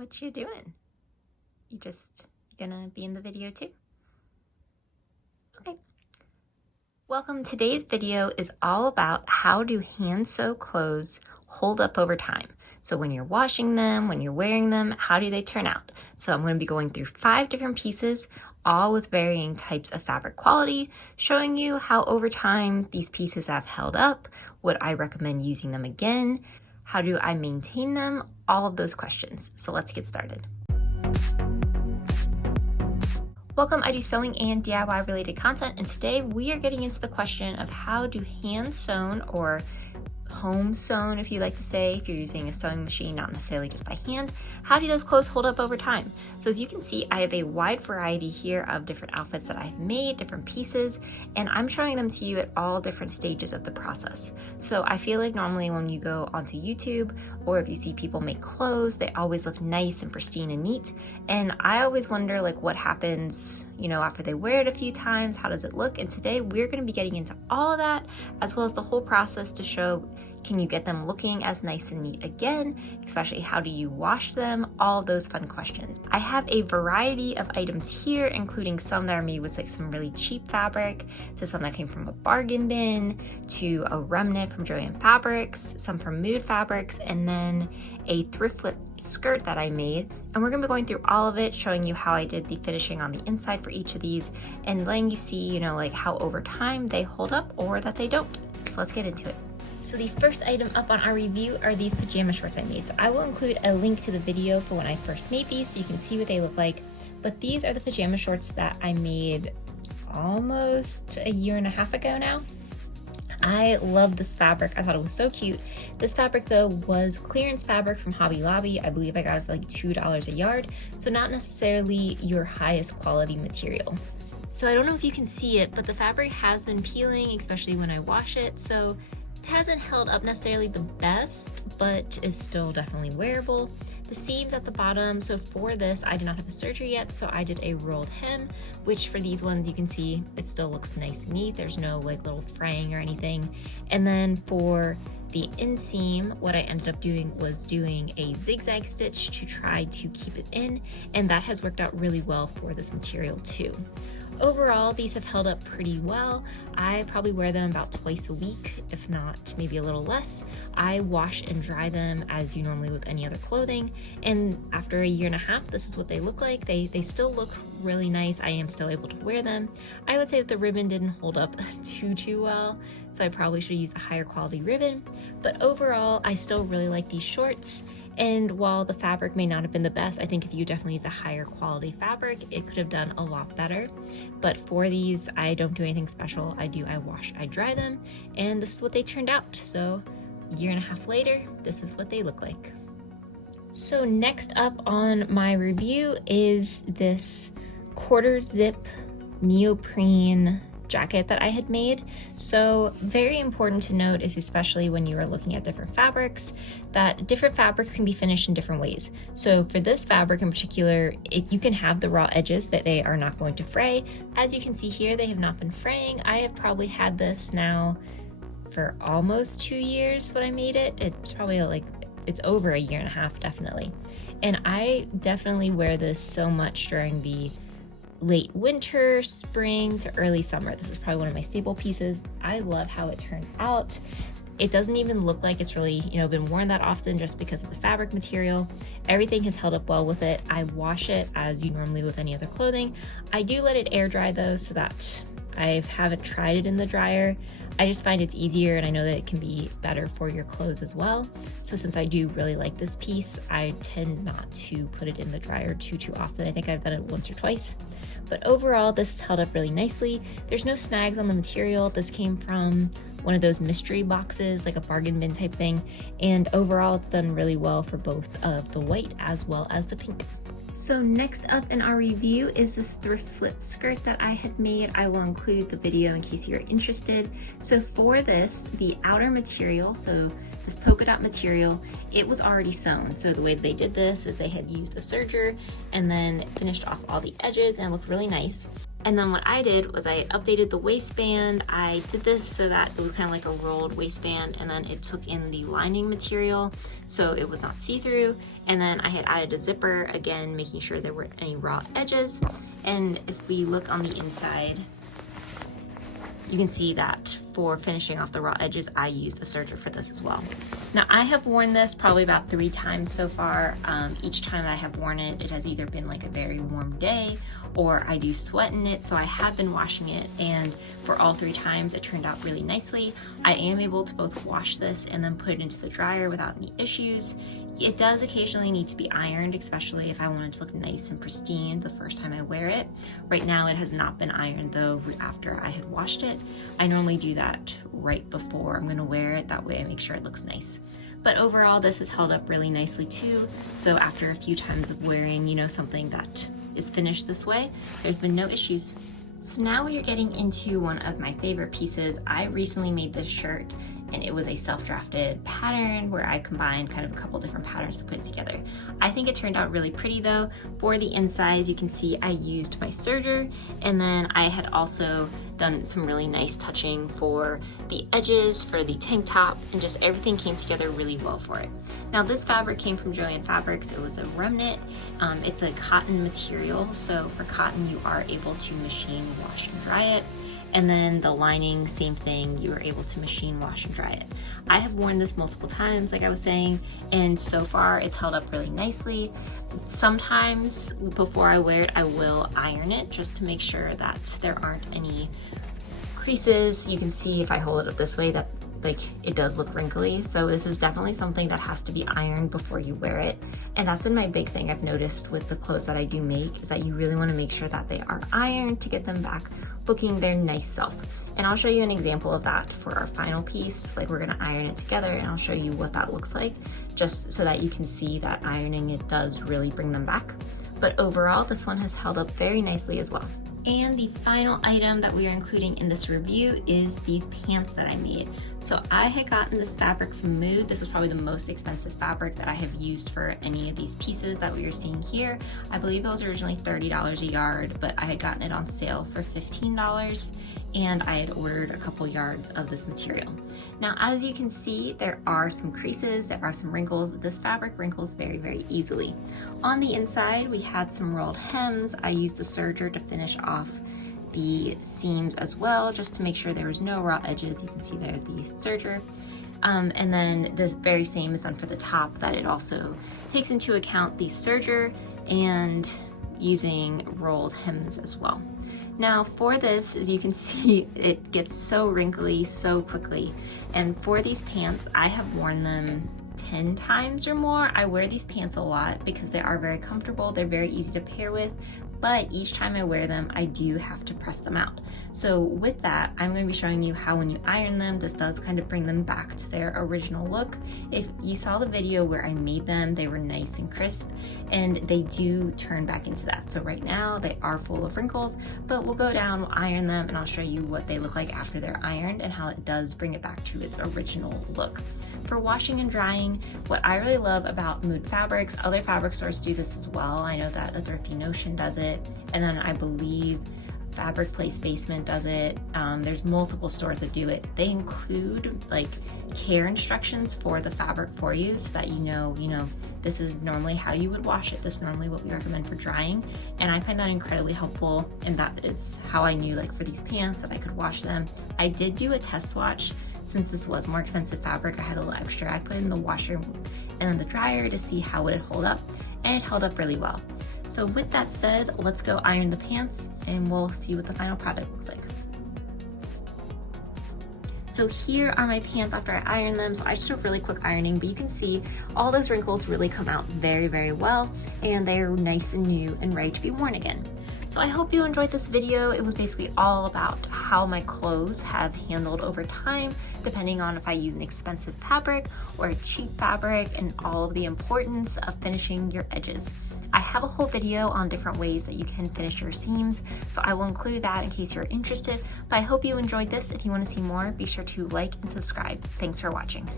What you doing? You just gonna be in the video too? Okay. Welcome. Today's video is all about how do hand sew clothes hold up over time. So when you're washing them, when you're wearing them, how do they turn out? So I'm going to be going through 5 different pieces, all with varying types of fabric quality, showing you how over time these pieces have held up, would I recommend using them again, how do I maintain them, all of those questions. So let's get started. Welcome, I do sewing and DIY related content, and today we are getting into the question of how do hand sewn or home sewn, if you like to say, if you're using a sewing machine, not necessarily just by hand, how do those clothes hold up over time? So as you can see, I have a wide variety here of different outfits that I've made, different pieces, and I'm showing them to you at all different stages of the process. So I feel like normally when you go onto YouTube, or if you see people make clothes, they always look nice and pristine and neat. And I always wonder like what happens, you know, after they wear it a few times, how does it look? And today we're gonna be getting into all of that, as well as the whole process to show, can you get them looking as nice and neat again? Especially how do you wash them? All of those fun questions. I have a variety of items here, including some that are made with like some really cheap fabric, to some that came from a bargain bin, to a remnant from Joann Fabrics, some from Mood Fabrics, and then a thrift flip skirt that I made. And we're gonna be going through all of it, showing you how I did the finishing on the inside for each of these, and letting you see, you know, like how over time they hold up or that they don't. So let's get into it. So the first item up on our review are these pajama shorts I made. So I will include a link to the video for when I first made these so you can see what they look like. But these are the pajama shorts that I made almost a year and a half ago now. I love this fabric. I thought it was so cute. This fabric though was clearance fabric from Hobby Lobby. I believe I got it for like $2 a yard. So not necessarily your highest quality material. So I don't know if you can see it, but the fabric has been peeling, especially when I wash it. So it hasn't held up necessarily the best, but is still definitely wearable. The seams at the bottom, so for this, I did not have a surgery yet, so I did a rolled hem, which for these ones, you can see it still looks nice and neat. There's no like little fraying or anything. And then for the inseam, what I ended up doing was doing a zigzag stitch to try to keep it in, and that has worked out really well for this material too. Overall, these have held up pretty well. I probably wear them about twice a week, if not maybe a little less. I wash and dry them as you normally with any other clothing. And after a year and a half, this is what they look like. They still look really nice. I am still able to wear them. I would say that the ribbon didn't hold up too well, so I probably should have used a higher quality ribbon. But overall, I still really like these shorts. And while the fabric may not have been the best, I think if you definitely use a higher quality fabric, it could have done a lot better. But for these, I don't do anything special. I wash, I dry them, and this is what they turned out. So a year and a half later, this is what they look like. So next up on my review is this quarter zip neoprene jacket that I had made. So very important to note is, especially when you are looking at different fabrics, that different fabrics can be finished in different ways. So for this fabric in particular, you can have the raw edges that they are not going to fray. As you can see here, they have not been fraying. I have probably had this now for almost 2 years when I made it. It's probably like, it's over a year and a half definitely. And I definitely wear this so much during the late winter, spring to early summer. This is probably one of my staple pieces. I love how it turned out. It doesn't even look like it's really, you know, been worn that often just because of the fabric material. Everything has held up well with it. I wash it as you normally with any other clothing. I do let it air dry though, so that I haven't tried it in the dryer. I just find it's easier, and I know that it can be better for your clothes as well. So since I do really like this piece, I tend not to put it in the dryer too often. I think I've done it once or twice. But overall, this has held up really nicely. There's no snags on the material. This came from one of those mystery boxes, like a bargain bin type thing. And overall, it's done really well for both of the white as well as the pink. So next up in our review is this thrift flip skirt that I had made. I will include the video in case you're interested. So for this, the outer material, so this polka dot material, it was already sewn. So the way they did this is they had used the serger and then finished off all the edges, and it looked really nice. And then what I did was I updated the waistband. I did this so that it was kind of like a rolled waistband, and then it took in the lining material so it was not see-through. And then I had added a zipper, again, making sure there weren't any raw edges. And if we look on the inside, you can see that for finishing off the raw edges, I used a serger for this as well. Now I have worn this probably about 3 times so far. Each time I have worn it, it has either been like a very warm day or I do sweat in it, so I have been washing it, and for all 3 times it turned out really nicely. I am able to both wash this and then put it into the dryer without any issues. It does occasionally need to be ironed, especially if I want it to look nice and pristine the first time I wear it. Right now it has not been ironed though after I had washed it. I normally do that right before I'm gonna wear it, that way I make sure it looks nice. But overall this has held up really nicely too, so after a few times of wearing, you know, something that is finished this way, there's been no issues. So now we are getting into one of my favorite pieces. I recently made this shirt and it was a self-drafted pattern where I combined kind of a couple different patterns to put together. I think it turned out really pretty though. For the insides, you can see I used my serger, and then I had also done some really nice touching for the edges, for the tank top, and just everything came together really well for it. Now this fabric came from Joann Fabrics. It was a remnant. It's a cotton material, so for cotton you are able to machine, wash, and dry it. And then the lining, same thing, you are able to machine, wash, and dry it. I have worn this multiple times, like I was saying, and so far it's held up really nicely. Sometimes before I wear it, I will iron it just to make sure that there aren't any creases. You can see if I hold it up this way that like it does look wrinkly. So this is definitely something that has to be ironed before you wear it. And that's been my big thing I've noticed with the clothes that I do make, is that you really want to make sure that they are ironed to get them back looking their nice self. And I'll show you an example of that for our final piece. Like we're gonna iron it together and I'll show you what that looks like, just so that you can see that ironing it does really bring them back. But overall, this one has held up very nicely as well. And the final item that we are including in this review is these pants that I made. So I had gotten this fabric from Mood. This was probably the most expensive fabric that I have used for any of these pieces that we are seeing here. I believe it was originally $30 a yard, but I had gotten it on sale for $15, and I had ordered a couple yards of this material. Now, as you can see, there are some creases, there are some wrinkles. This fabric wrinkles very, very easily. On the inside, we had some rolled hems. I used a serger to finish off the seams as well, just to make sure there was no raw edges. You can see there the serger. And then the very same is done for the top, that it also takes into account the serger and using rolled hems as well. Now for this, as you can see, it gets so wrinkly so quickly. And for these pants, I have worn them 10 times or more. I wear these pants a lot because they are very comfortable. They're very easy to pair with, but each time I wear them, I do have to press them out. So with that, I'm going to be showing you how when you iron them, this does kind of bring them back to their original look. If you saw the video where I made them, they were nice and crisp, and they do turn back into that. So right now they are full of wrinkles, but we'll go down, we'll iron them, and I'll show you what they look like after they're ironed and how it does bring it back to its original look. For washing and drying, what I really love about Mood Fabrics, other fabric stores do this as well. I know that a Thrifty Notion does it, and then I believe Fabric Place Basement does it. There's multiple stores that do it. They include like care instructions for the fabric for you, so that you know, this is normally how you would wash it. This is normally what we recommend for drying. And I find that incredibly helpful. And that is how I knew, like for these pants, that I could wash them. I did do a test swatch. Since this was more expensive fabric, I had a little extra. I put it in the washer and then the dryer to see how would it hold up, and it held up really well. So with that said, let's go iron the pants and we'll see what the final product looks like. So here are my pants after I ironed them. So I just did a really quick ironing, but you can see all those wrinkles really come out very, very well, and they're nice and new and ready to be worn again. So I hope you enjoyed this video. It was basically all about how my clothes have handled over time, depending on if I use an expensive fabric or a cheap fabric, and all of the importance of finishing your edges. I have a whole video on different ways that you can finish your seams, so I will include that in case you're interested. But I hope you enjoyed this. If you want to see more, be sure to like and subscribe. Thanks for watching.